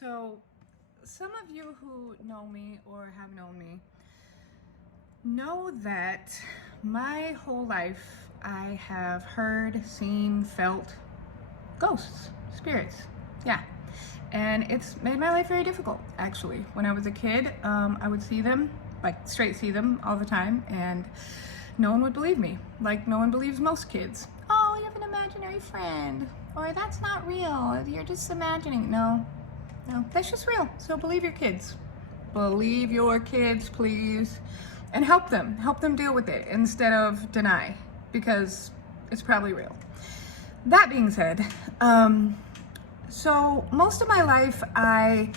So, some of you who know me or have known me know that my whole life I have heard, seen, felt ghosts, spirits. Yeah. And it's made my life very difficult, actually. When I was a kid, I would see them, like straight see them all the time, and no one would believe me. Like no one believes most kids. Oh, you have an imaginary friend. Or that's not real. You're just imagining. No, that's just real. So believe your kids. Believe your kids, please. And help them. Help them deal with it instead of deny, because it's probably real. That being said, so most of my life, I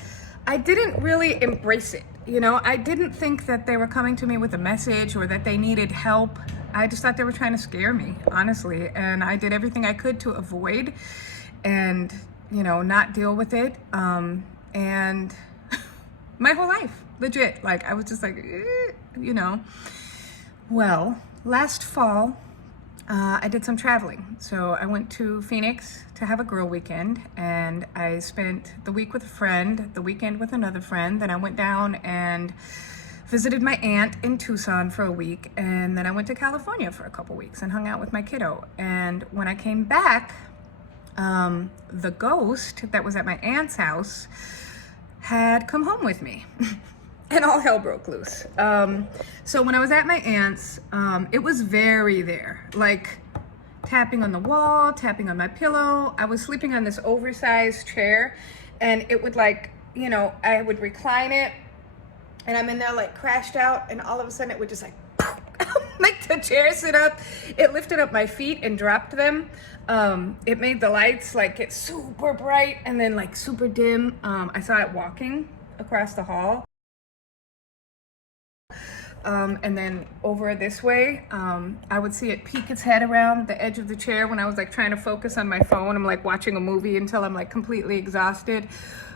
didn't really embrace it. You know, I didn't think that they were coming to me with a message or that they needed help. I just thought they were trying to scare me, honestly. And I did everything I could to avoid and, you know, not deal with it. And my whole life, legit, like I was just like, you know. Well, last fall, I did some traveling. So I went to Phoenix to have a girl weekend, and I spent the week with a friend, the weekend with another friend. Then I went down and visited my aunt in Tucson for a week, and then I went to California for a couple weeks and hung out with my kiddo. And when I came back, the ghost that was at my aunt's house had come home with me. And all hell broke loose. So when I was at my aunt's, it was very there, like tapping on the wall, tapping on my pillow. I was sleeping on this oversized chair, and it would, like, you know, I would recline it, and I'm in there like crashed out, and all of a sudden it would just like make the chair sit up. It lifted up my feet and dropped them. It made the lights like get super bright and then like super dim. I saw it walking across the hall. And then over this way, I would see it peek its head around the edge of the chair when I was like trying to focus on my phone. I'm like watching a movie until I'm like completely exhausted.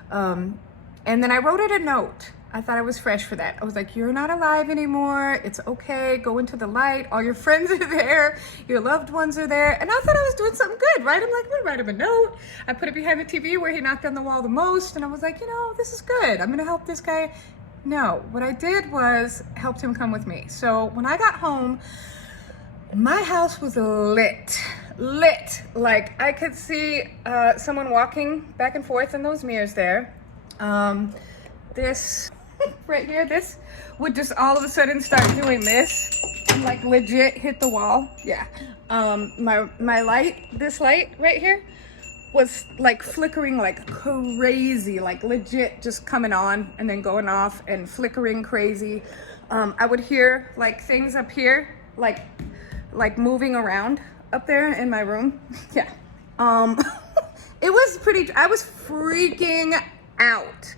And then I wrote it a note. I thought I was fresh for that. I was like, you're not alive anymore. It's okay. Go into the light. All your friends are there. Your loved ones are there. And I thought I was doing something good, right? I'm like, I'm gonna write him a note. I put it behind the TV where he knocked on the wall the most. And I was like, you know, this is good. I'm gonna help this guy. No, what I did was helped him come with me. So when I got home, my house was lit. Like I could see someone walking back and forth in those mirrors there. This right here, this would just all of a sudden start doing this and like legit hit the wall. Yeah. My light, this light right here, was like flickering like crazy, like legit just coming on and then going off and flickering crazy. I would hear like things up here, like moving around up there in my room. Yeah. It was pretty, I was freaking out.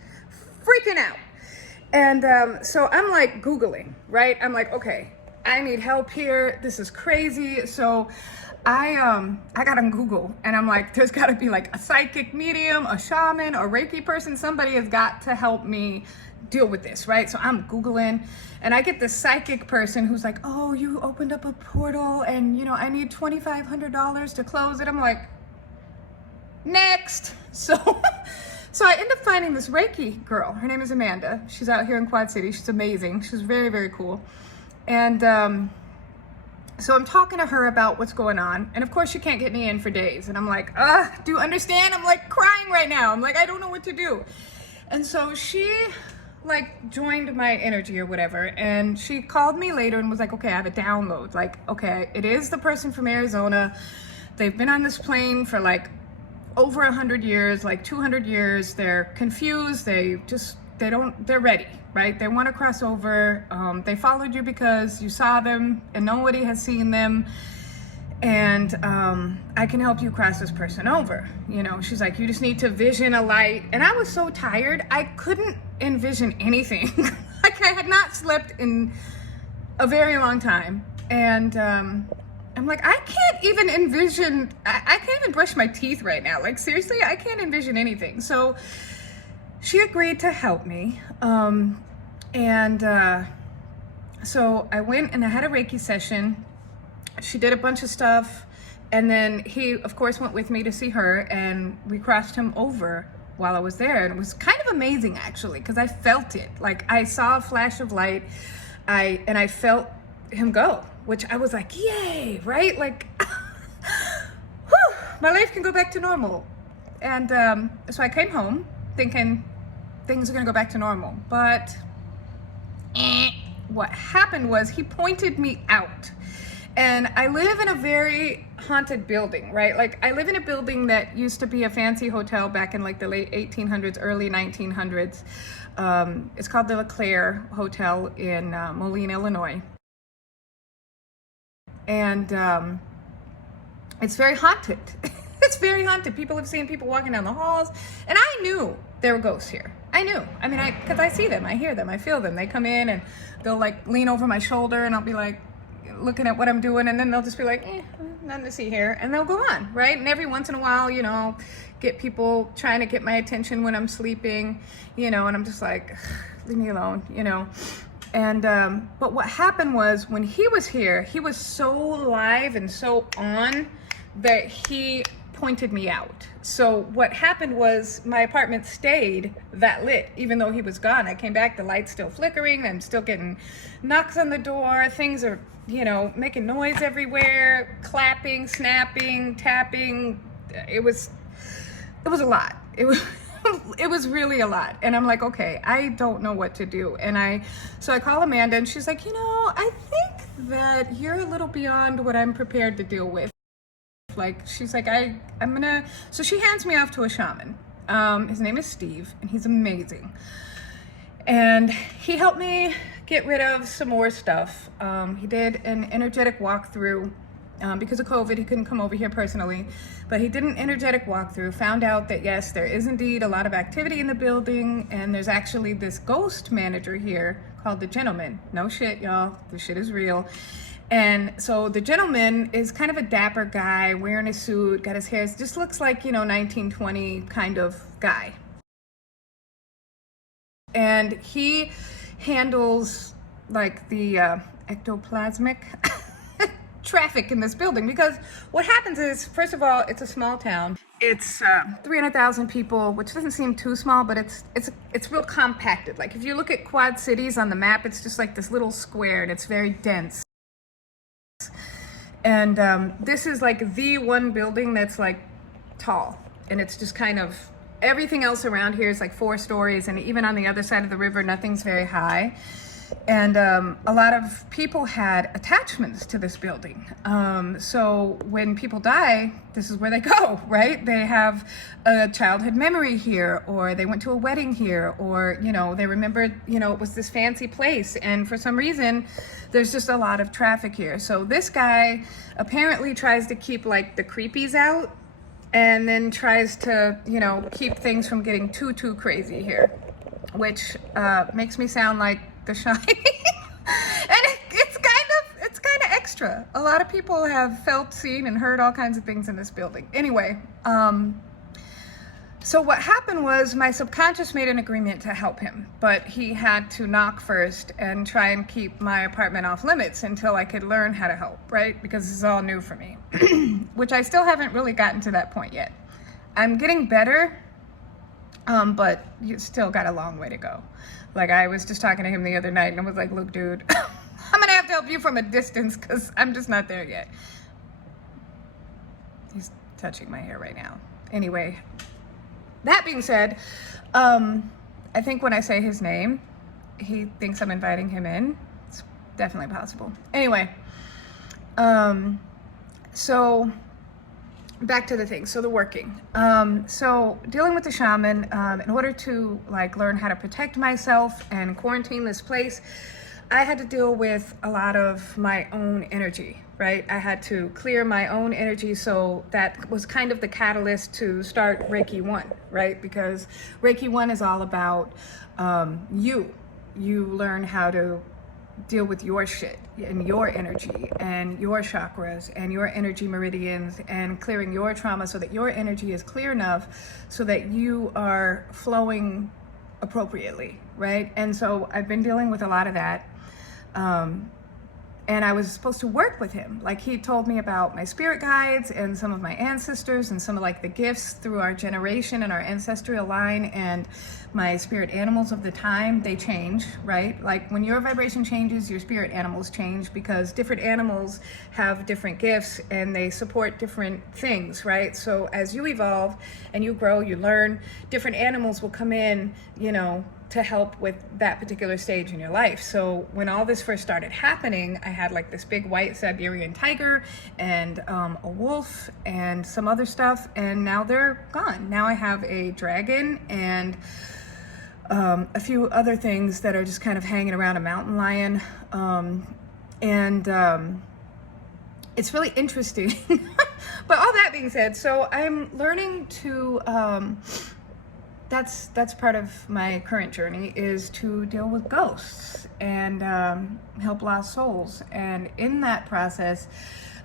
And so I'm like Googling, right? I'm like, okay, I need help here. This is crazy. So I got on Google, and I'm like, there's got to be like a psychic medium, a shaman, a Reiki person. Somebody has got to help me deal with this, right? So I'm Googling, and I get this psychic person who's like, oh, you opened up a portal, and you know, I need $2,500 to close it. I'm like, next. So I end up finding this Reiki girl. Her name is Amanda. She's out here in Quad City. She's amazing. She's very, very cool. And so I'm talking to her about what's going on. And of course, she can't get me in for days. And I'm like, do you understand? I'm like crying right now. I'm like, I don't know what to do. And so she like joined my energy or whatever. And she called me later and was like, okay, I have a download. Like, okay, it is the person from Arizona. They've been on this plane for like over 100 years, like 200 years. They're confused. They're ready, right? They want to cross over. They followed you because you saw them and nobody has seen them. And I can help you cross this person over. You know, she's like, you just need to vision a light. And I was so tired, I couldn't envision anything. Like I had not slept in a very long time. And I'm like, I can't even envision, I can't even brush my teeth right now. Like, seriously, I can't envision anything. So she agreed to help me. So I went and I had a Reiki session. She did a bunch of stuff. And then he, of course, went with me to see her, and we crossed him over while I was there. And it was kind of amazing, actually, because I felt it. Like, I saw a flash of light, and I felt him go, which I was like, yay, right? Like, whew, my life can go back to normal. And so I came home thinking things are gonna go back to normal. But what happened was he pointed me out. And I live in a very haunted building, right? Like, I live in a building that used to be a fancy hotel back in like the late 1800s, early 1900s. It's called the LeClaire Hotel in Moline, Illinois. And it's very haunted. It's very haunted. People have seen people walking down the halls. And I knew there were ghosts here. I knew. I mean, because I see them, I hear them, I feel them. They come in and they'll like lean over my shoulder and I'll be like looking at what I'm doing, and then they'll just be like, nothing to see here. And they'll go on, right? And every once in a while, you know, get people trying to get my attention when I'm sleeping, you know, and I'm just like, leave me alone, you know. And but what happened was when he was here, he was so live and so on that he pointed me out. So what happened was my apartment stayed that lit, even though he was gone. I came back, the light's still flickering, I'm still getting knocks on the door, things are, you know, making noise everywhere, clapping, snapping, tapping. It was a lot. It was really a lot. And I'm like, okay, I don't know what to do. And so I call Amanda and she's like, you know, I think that you're a little beyond what I'm prepared to deal with. Like, she's like, so she hands me off to a shaman. His name is Steve, and he's amazing. And he helped me get rid of some more stuff. He did an energetic walkthrough. Because of COVID, he couldn't come over here personally, but he did an energetic walkthrough, found out that yes, there is indeed a lot of activity in the building, and there's actually this ghost manager here called the Gentleman. No shit, y'all, this shit is real. And so the Gentleman is kind of a dapper guy, wearing a suit, got his hair, just looks like, you know, 1920 kind of guy. And he handles like the ectoplasmic traffic in this building, because what happens is, first of all, it's a small town. It's 300,000 people, which doesn't seem too small, but it's real compacted. Like, if you look at Quad Cities on the map, it's just like this little square, and it's very dense. And this is like the one building that's like tall, and it's just kind of, everything else around here is like 4 stories, and even on the other side of the river, nothing's very high. And a lot of people had attachments to this building. So when people die, this is where they go, right? They have a childhood memory here, or they went to a wedding here, or, you know, they remembered, you know, it was this fancy place. And for some reason, there's just a lot of traffic here. So this guy apparently tries to keep like the creepies out, and then tries to, you know, keep things from getting too crazy here, which makes me sound like The Shining. And it's kind of extra. A lot of people have felt, seen, and heard all kinds of things in this building. Anyway, so what happened was my subconscious made an agreement to help him, but he had to knock first and try and keep my apartment off limits until I could learn how to help, right? Because this is all new for me, which I still haven't really gotten to that point yet. I'm getting better, but you still got a long way to go. Like, I was just talking to him the other night, and I was like, look, dude, I'm gonna have to help you from a distance, because I'm just not there yet. He's touching my hair right now. Anyway, that being said, I think when I say his name, he thinks I'm inviting him in. It's definitely possible. Anyway, so back to the thing. So the working. So dealing with the shaman, in order to like learn how to protect myself and quarantine this place, I had to deal with a lot of my own energy, right? I had to clear my own energy. So that was kind of the catalyst to start Reiki 1, right? Because Reiki 1 is all about you. You learn how to deal with your shit and your energy and your chakras and your energy meridians, and clearing your trauma so that your energy is clear enough so that you are flowing appropriately, right? And so I've been dealing with a lot of that. and I was supposed to work with him. Like, he told me about my spirit guides and some of my ancestors and some of like the gifts through our generation and our ancestral line, and my spirit animals of the time, they change, right? Like, when your vibration changes, your spirit animals change, because different animals have different gifts and they support different things, right? So as you evolve and you grow, you learn, different animals will come in, you know, to help with that particular stage in your life. So when all this first started happening, I had like this big white Siberian tiger and a wolf and some other stuff, and now they're gone. Now I have a dragon and a few other things that are just kind of hanging around, a mountain lion. It's really interesting. But all that being said, so I'm learning to, that's part of my current journey, is to deal with ghosts and help lost souls. And in that process,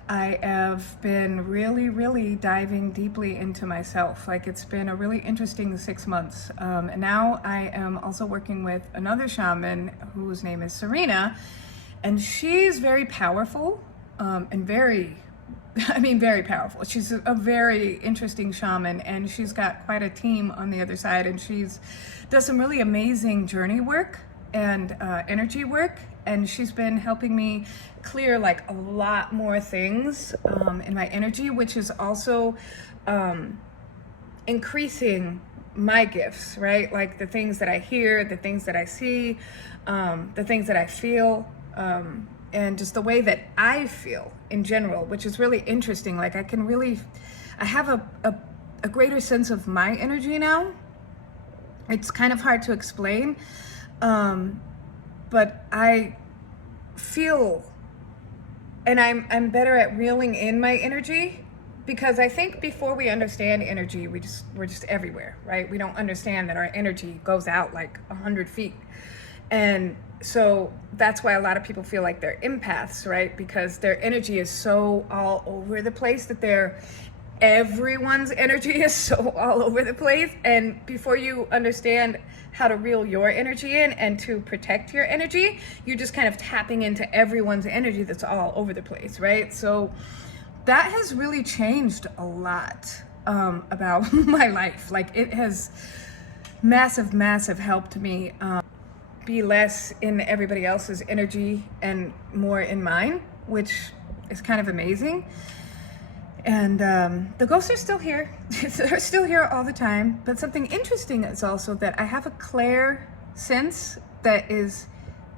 I have been really diving deeply into myself. Like, it's been a really interesting 6 months. And now I am also working with another shaman whose name is Sarina, and she's very powerful and very powerful. She's a very interesting shaman, and she's got quite a team on the other side, and she's does some really amazing journey work and energy work, and she's been helping me clear like a lot more things in my energy, which is also increasing my gifts, right? Like the things that I hear, the things that I see, the things that I feel, and just the way that I feel in general, which is really interesting. Like, I have a greater sense of my energy now. It's kind of hard to explain, but I feel, and I'm better at reeling in my energy, because I think before we understand energy, we're just everywhere, right? We don't understand that our energy goes out like 100 feet. And so that's why a lot of people feel like they're empaths, right? Because their energy is so all over the place that everyone's energy is so all over the place. And before you understand how to reel your energy in and to protect your energy, you're just kind of tapping into everyone's energy that's all over the place, right? So that has really changed a lot about my life. Like, it has massive helped me be less in everybody else's energy and more in mine, which is kind of amazing. And the ghosts are still here. They're still here all the time. But something interesting is also that I have a clair sense that is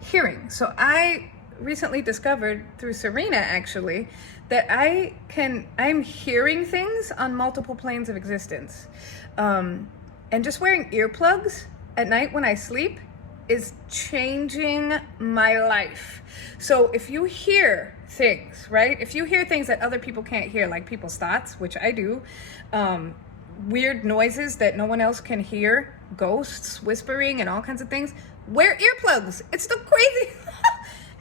hearing. So I recently discovered through Sarina, actually, that I'm hearing things on multiple planes of existence. And just wearing earplugs at night when I sleep is changing my life. So if you hear things, right? If you hear things that other people can't hear, like people's thoughts, which I do, weird noises that no one else can hear, ghosts, whispering, and all kinds of things, wear earplugs. It's the crazy.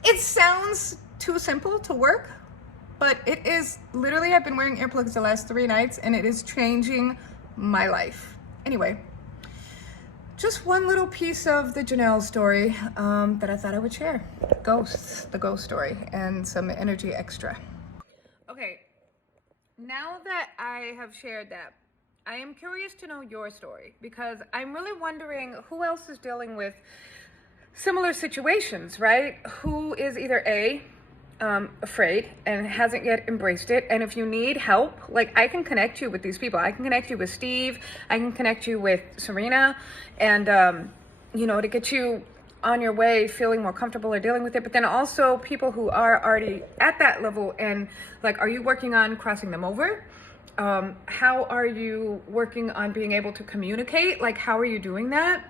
It sounds too simple to work, but it is literally, I've been wearing earplugs the last 3 nights, and it is changing my life. Anyway, just one little piece of the Janelle story that I thought I would share. Ghosts, the ghost story, and some energy extra. Okay, now that I have shared that, I am curious to know your story, because I'm really wondering who else is dealing with similar situations, right? Who is either afraid and hasn't yet embraced it, and if you need help, like, I can connect you with these people. I can connect you with Steve, I can connect you with Sarina, and to get you on your way feeling more comfortable or dealing with it. But then also people who are already at that level, and like, are you working on crossing them over? How are you working on being able to communicate? Like, how are you doing that?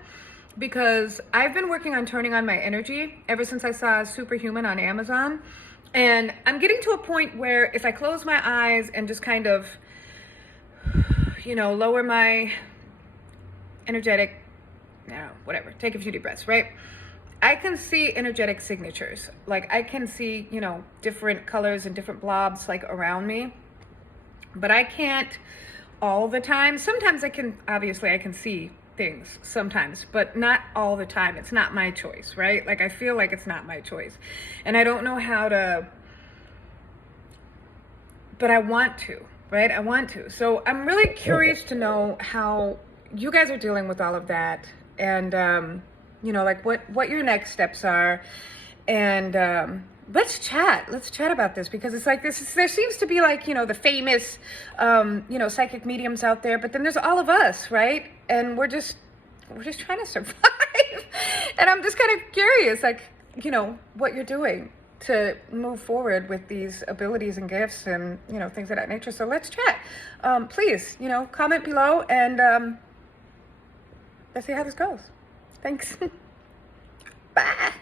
Because I've been working on turning on my energy ever since I saw Superhuman on Amazon. And I'm getting to a point where if I close my eyes and just kind of, lower my energetic, whatever, take a few deep breaths, right? I can see energetic signatures. Like, I can see, different colors and different blobs like around me, but I can't all the time. Sometimes I can see things sometimes, but not all the time. It's not my choice, right? Like, I feel like it's not my choice. And I don't know how to, but I want to, right? I want to. So I'm really curious to know how you guys are dealing with all of that. And, you know, like what your next steps are. And, let's chat about this, because it's like there seems to be like, you know, the famous, you know, psychic mediums out there, but then there's all of us, right? And we're just trying to survive. And I'm just kind of curious, like, you know, what you're doing to move forward with these abilities and gifts and, you know, things of that nature. So let's chat. Please, you know, comment below, and let's see how this goes. Thanks. Bye.